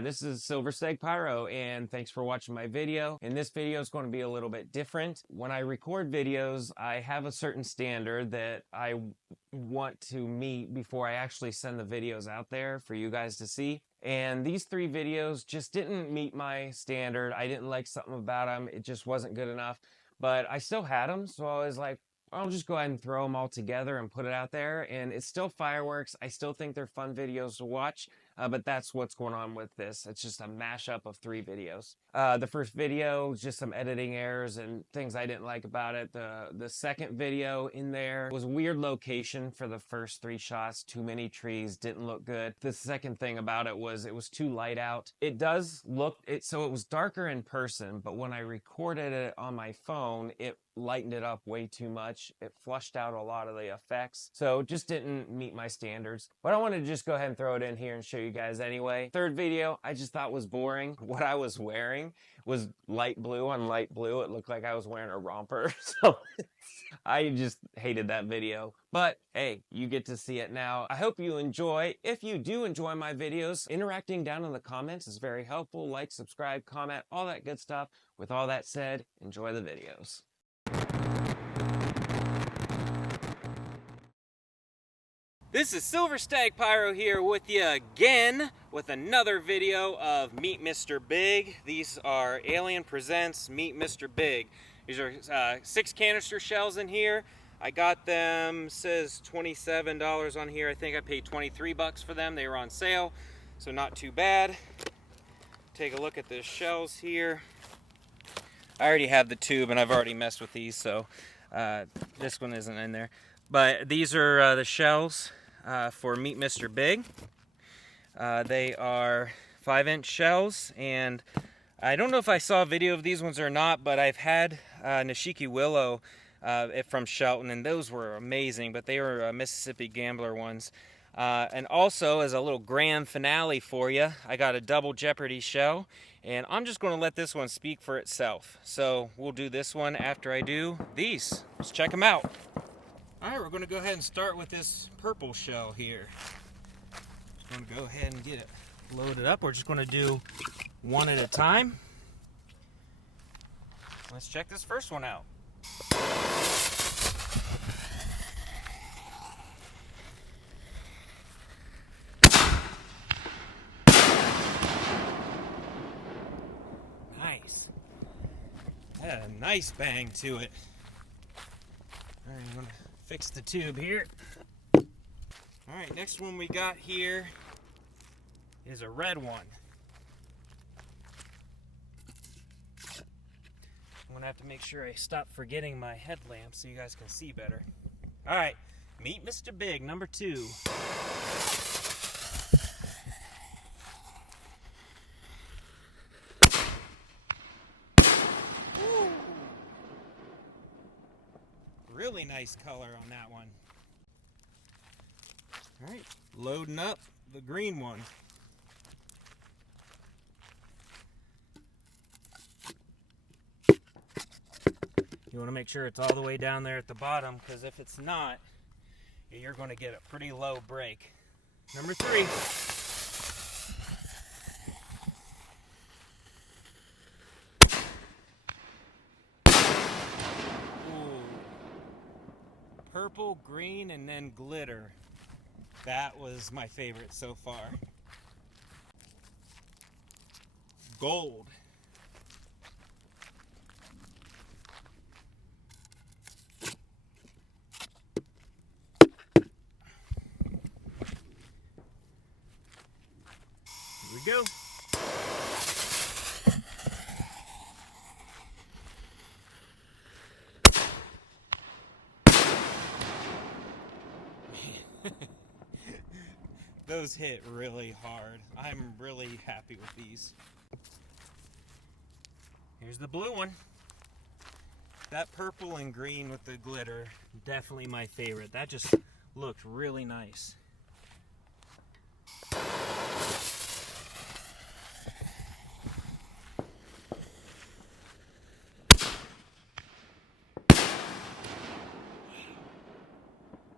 This is Silver Stag Pyro, and thanks for watching my video. And this video is going to be a little bit different. When I record videos, I have a certain standard that I want to meet before I actually send the videos out there for you guys to see. And these 3 videos just didn't meet my standard. I didn't like something about them. It just wasn't good enough. But I still had them, so I was like, I'll just go ahead and throw them all together and put it out there. And it's still fireworks. I still think they're fun videos to watch. But that's what's going on with this. It's just a mashup of 3 videos. The first video, just some editing errors and things I didn't like about it. The second video in there was a weird location for the first 3 shots. Too many trees, didn't look good. The second thing about it was too light out. It does look, so it was darker in person, but when I recorded it on my phone, it lightened it up way too much. It flushed out a lot of the effects. So it just didn't meet my standards. But I wanted to just go ahead and throw it in here and show you guys anyway. Third video, I just thought was boring. What I was wearing was light blue on light blue. It looked like I was wearing a romper. So I just hated that video. But hey, you get to see it now. I hope you enjoy. If you do enjoy my videos, interacting down in the comments is very helpful. Like, subscribe, comment, all that good stuff. With all that said, enjoy the videos. This is Silver Stag Pyro here with you again with another video of Meet Mr. Big. These are Alien Presents Meet Mr. Big. These are 6 canister shells in here. I got them, says $27 on here. I think I paid 23 bucks for them. They were on sale, so not too bad. Take a look at the shells here. I already have the tube and I've already messed with these, so this one isn't in there. But these are the shells for Meet Mr. Big. They are 5-inch shells, and I don't know if I saw a video of these ones or not, but I've had Nishiki Willow from Shelton, and those were amazing, but they were Mississippi Gambler ones. And also, as a little grand finale for you, I got a double Jeopardy shell, and I'm just going to let this one speak for itself. So we'll do this one after I do these. Let's check them out. Alright, we're going to go ahead and start with this purple shell here. Just going to go ahead and get it loaded up. We're just going to do one at a time. Let's check this first one out. Nice. Had a nice bang to it. Alright, I'm going to fix the tube here. Alright, next one we got here is a red one. I'm going to have to make sure I stop forgetting my headlamp so you guys can see better. Alright, Meet Mr. Big, number 2. Really nice color on that one. Alright, loading up the green one. You want to make sure it's all the way down there at the bottom, because if it's not, you're going to get a pretty low break. Number 3. Purple, green, and then glitter. That was my favorite so far. Gold. Here we go. Those hit really hard. I'm really happy with these. Here's the blue one. That purple and green with the glitter, definitely my favorite. That just looked really nice.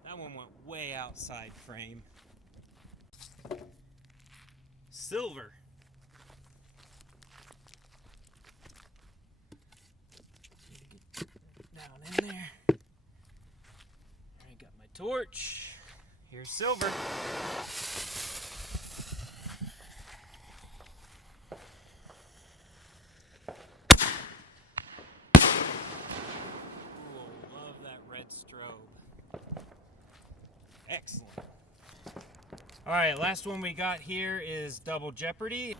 That one went way outside frame. Silver. in there. I got my torch. Here's silver. Love that red strobe. Excellent. All right, last one we got here is Double Jeopardy.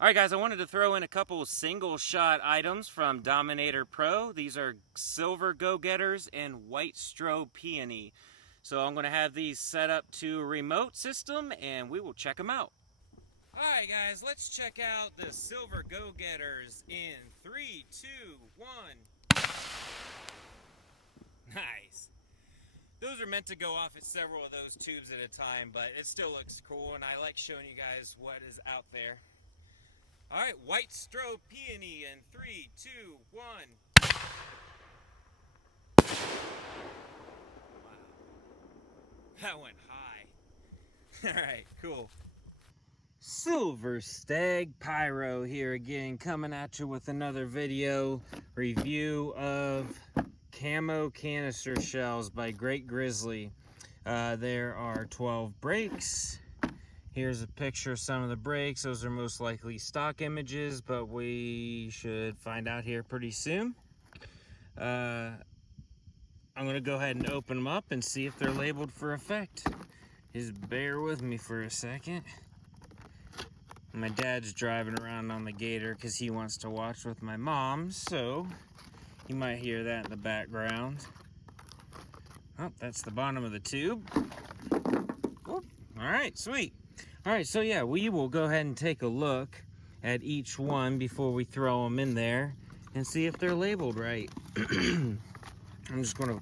All right, guys, I wanted to throw in a couple single shot items from Dominator Pro. These are silver go-getters and white strobe peony. So I'm going to have these set up to a remote system, and we will check them out. All right, guys, let's check out the silver go-getters in 3, 2, 1. Nice. Those are meant to go off at several of those tubes at a time, but it still looks cool, and I like showing you guys what is out there. All right, white strobe peony in 3, 2, 1. Wow. That went high. All right, cool. Silver Stag Pyro here again, coming at you with another video review of Camo canister shells by Great Grizzly. There are 12 breaks. Here's a picture of some of the breaks. Those are most likely stock images, but we should find out here pretty soon. I'm gonna go ahead and open them up and see if they're labeled for effect. Just bear with me for a second. My dad's driving around on the Gator because he wants to watch with my mom, so you might hear that in the background. Oh, that's the bottom of the tube. All right, sweet. All right, so yeah, we will go ahead and take a look at each one before we throw them in there and see if they're labeled right. I'm just gonna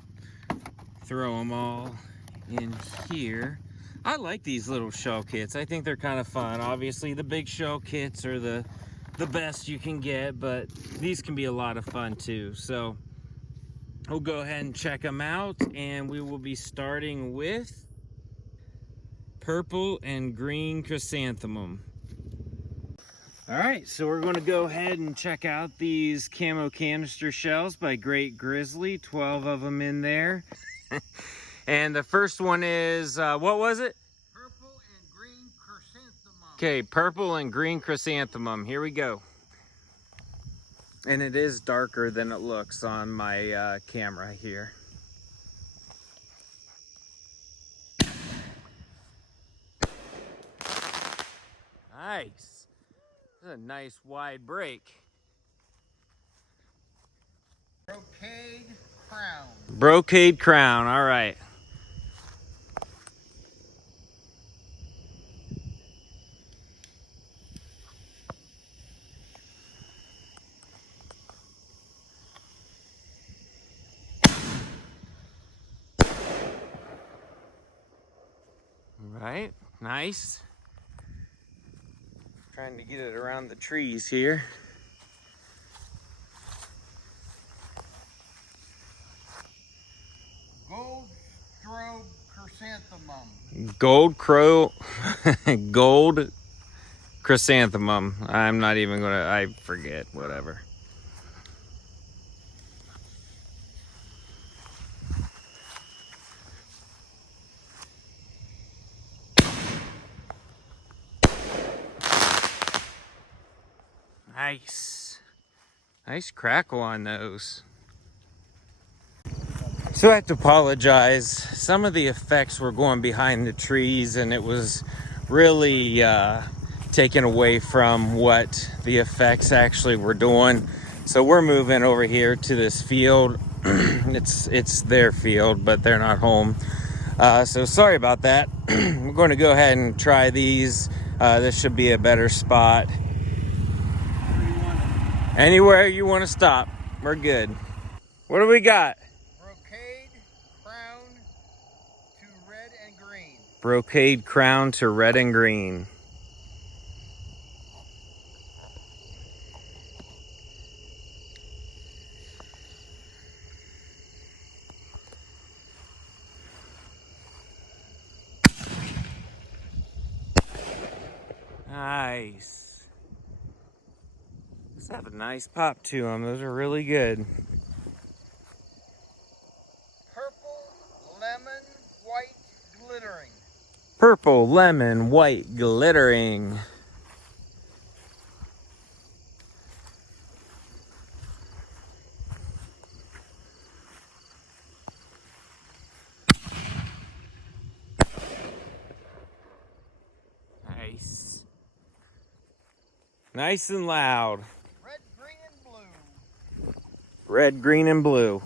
throw them all in here. I like these little shell kits. I think they're kind of fun. Obviously, the big shell kits are the best you can get, but these can be a lot of fun too. So we'll go ahead and check them out, and we will be starting with purple and green chrysanthemum. All right, so we're going to go ahead and check out these Camo canister shells by Great Grizzly. 12 of them in there. And the first one is, what was it? Purple and green chrysanthemum. Okay, purple and green chrysanthemum. Here we go. And it is darker than it looks on my camera here. Nice. This is a nice wide break. Brocade crown. Brocade crown, all right. Right, nice. Trying to get it around the trees here. Gold strobe chrysanthemum. Gold chrysanthemum. I'm not even gonna, I forget, whatever. Nice. Nice crackle on those. So I have to apologize. Some of the effects were going behind the trees, and it was really taken away from what the effects actually were doing. So we're moving over here to this field. It's their field, but they're not home. So sorry about that. We're going to go ahead and try these. This should be a better spot. Anywhere you want to stop, we're good. What do we got? Brocade crown to red and green. Brocade crown to red and green. Have a nice pop to them. Those are really good. Purple, lemon, white, glittering. Purple, lemon, white, glittering. Nice. Nice and loud. Red, green, and blue. Red, green, and blue.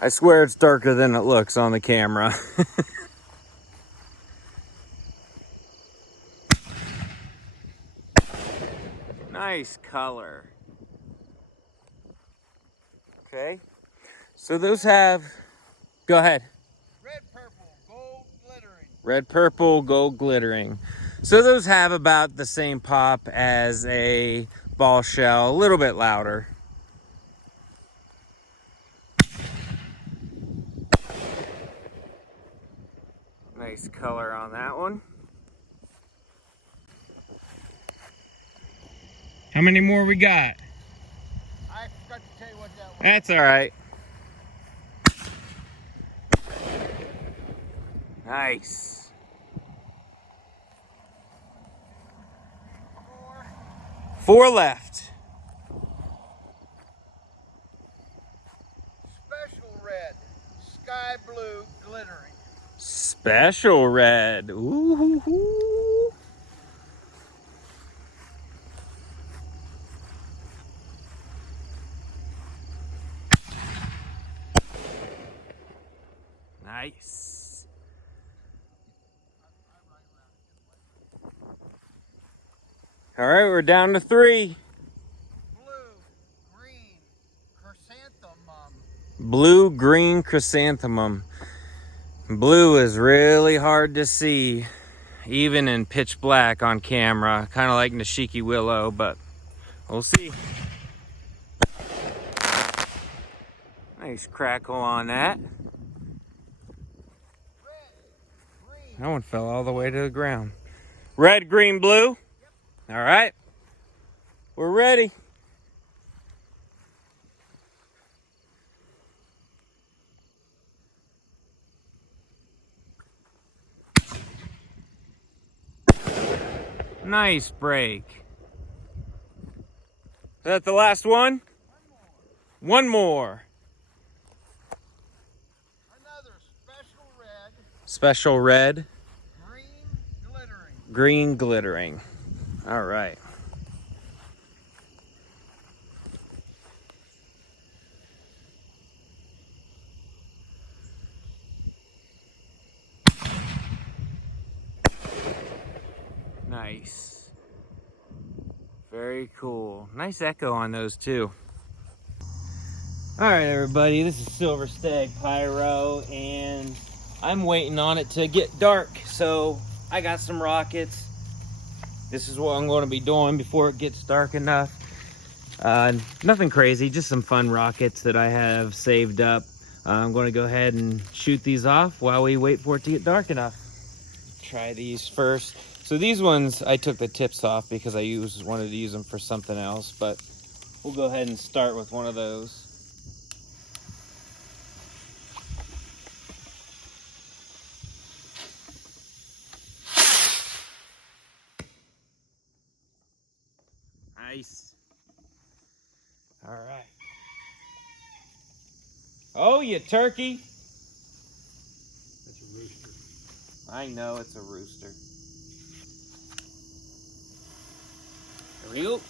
I swear it's darker than it looks on the camera. Nice color. Okay. So those have, go ahead. Red, purple, gold, glittering. Red, purple, gold, glittering. So those have about the same pop as a ball shell, a little bit louder. Nice color on that one. How many more we got? I forgot to tell you what that was. That's all right. Nice. 4 left. Special red, sky blue, glittering. Special red. Ooh. Nice. All right, we're down to 3. Blue, green, chrysanthemum. Blue, green, chrysanthemum. Blue is really hard to see, even in pitch black on camera. Kind of like Nishiki Willow, but we'll see. Nice crackle on that. Red, green. That one fell all the way to the ground. Red, green, blue. All right. We're ready. Nice break. Is that the last one? One more. Another special red, Special red, green, glittering. green, glittering. All right. Nice. Very cool. Nice echo on those too. All right, everybody, this is Silver Stag Pyro, and I'm waiting on it to get dark. So I got some rockets. This is what I'm going to be doing before it gets dark enough. Nothing crazy, just some fun rockets that I have saved up. I'm going to go ahead and shoot these off while we wait for it to get dark enough. Try these first. So these ones, I took the tips off because I wanted to use them for something else, but we'll go ahead and start with one of those. Nice. All right. Oh, you turkey. That's a rooster. I know it's a rooster. There we go.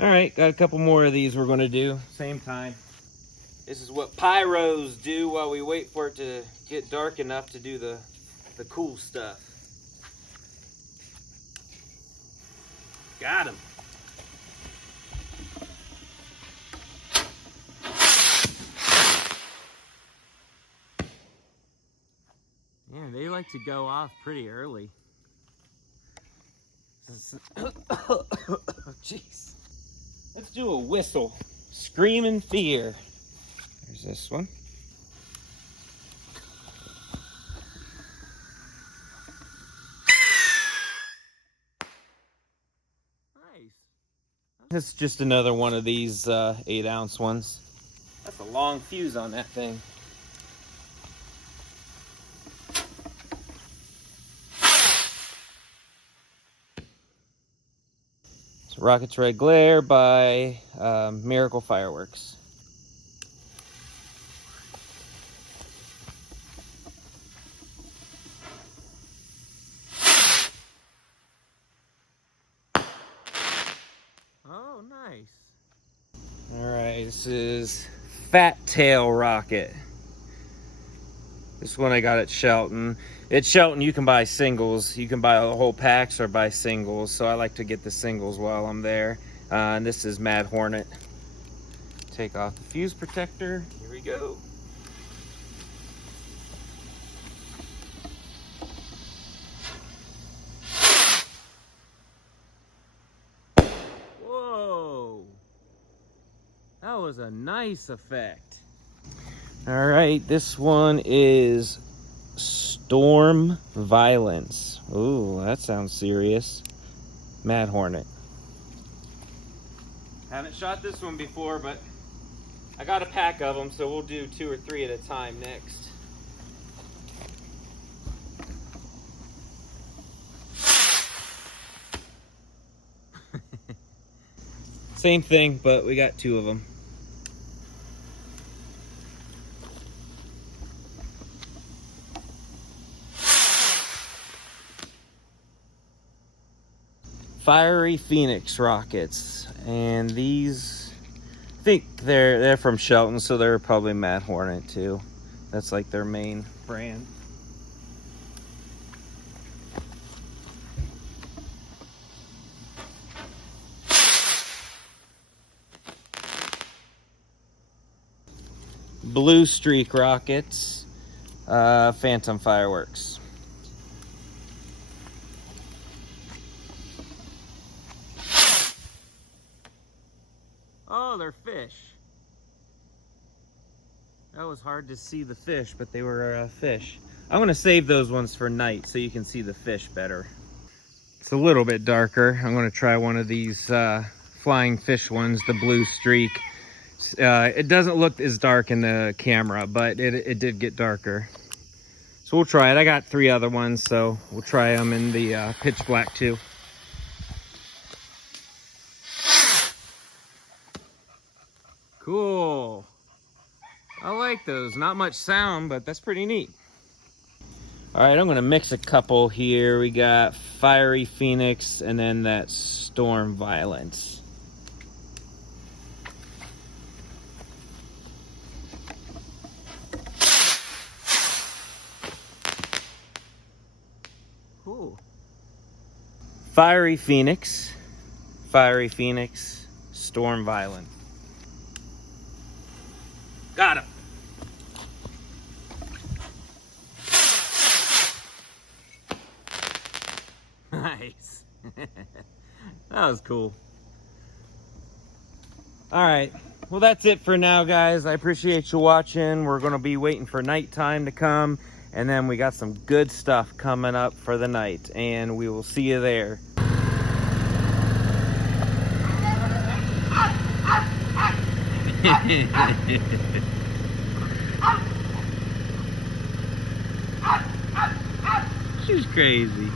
All right, got a couple more of these we're going to do same time. This is what pyros do while we wait for it to get dark enough to do the cool stuff. Got him. Yeah, they like to go off pretty early. Oh, jeez. Let's do a whistle. Scream in fear. There's this one. This is just another one of these 8-ounce ones. That's a long fuse on that thing. It's Rocket's Red Glare by Miracle Fireworks. Oh, nice. Alright, this is Fat Tail Rocket. This one I got at Shelton. At Shelton, you can buy singles. You can buy whole packs or buy singles. So I like to get the singles while I'm there. And this is Mad Hornet. Take off the fuse protector. Here we go. Whoa. That was a nice effect. All right, this one is Storm Violence. Ooh, that sounds serious. Mad Hornet. Haven't shot this one before, but I got a pack of them, so we'll do 2 or 3 at a time next. Same thing, but we got 2 of them. Fiery Phoenix rockets, and these, I think they're from Shelton, so they're probably Mad Hornet too. That's like their main brand. Blue Streak rockets, Phantom Fireworks. Oh, they're fish. That was hard to see the fish, but they were fish. I'm gonna save those ones for night so you can see the fish better. It's a little bit darker. I'm gonna try one of these flying fish ones, the Blue Streak. It doesn't look as dark in the camera, but it did get darker. So we'll try it. I got 3 other ones, so we'll try them in the pitch black too. Cool. I like those. Not much sound, but that's pretty neat. All right, I'm gonna mix a couple here. We got Fiery Phoenix and then that Storm Violence. Cool. Fiery Phoenix, Storm Violence. Got him. Nice. That was cool. All right. Well, that's it for now, guys. I appreciate you watching. We're going to be waiting for nighttime to come. And then we got some good stuff coming up for the night. And we will see you there. She's crazy.